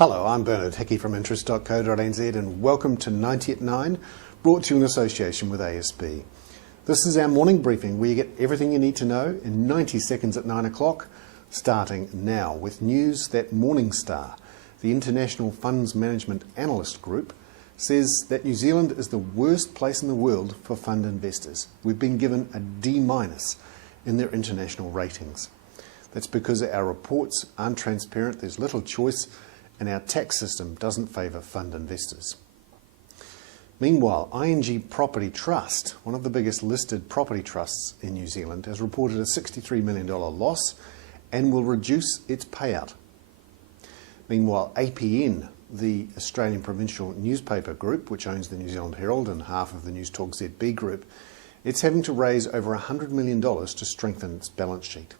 Hello, I'm Bernard Hickey from interest.co.nz and welcome to 90 at 9, brought to you in association with ASB. This is our morning briefing where you get everything you need to know in 90 seconds at 9 o'clock, starting now with news that Morningstar, the international funds management analyst group, says that New Zealand is the worst place in the world for fund investors. We've been given a D- in their international ratings. That's because our reports aren't transparent, there's little choice, and our tax system doesn't favour fund investors. Meanwhile, ING Property Trust, one of the biggest listed property trusts in New Zealand, has reported a $63 million loss and will reduce its payout. Meanwhile, APN, the Australian provincial newspaper group, which owns the New Zealand Herald and half of the News Talk ZB group, it's having to raise over $100 million to strengthen its balance sheet.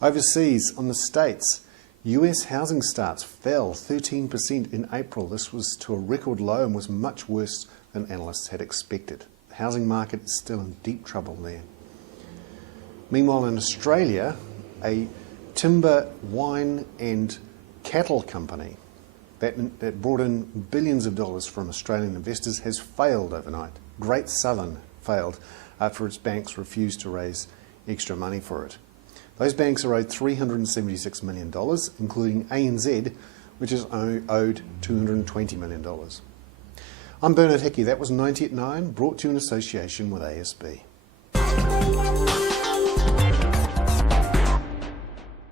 Overseas, on the States, US housing starts fell 13% in April. This was to a record low and was much worse than analysts had expected. The housing market is still in deep trouble there. Meanwhile, in Australia, a timber, wine and cattle company that brought in billions of dollars from Australian investors has failed overnight. Great Southern failed after its banks refused to raise extra money for it. Those banks are owed $376 million, including ANZ, which is owed $220 million. I'm Bernard Hickey. That was 90 at 9, brought to you in association with ASB.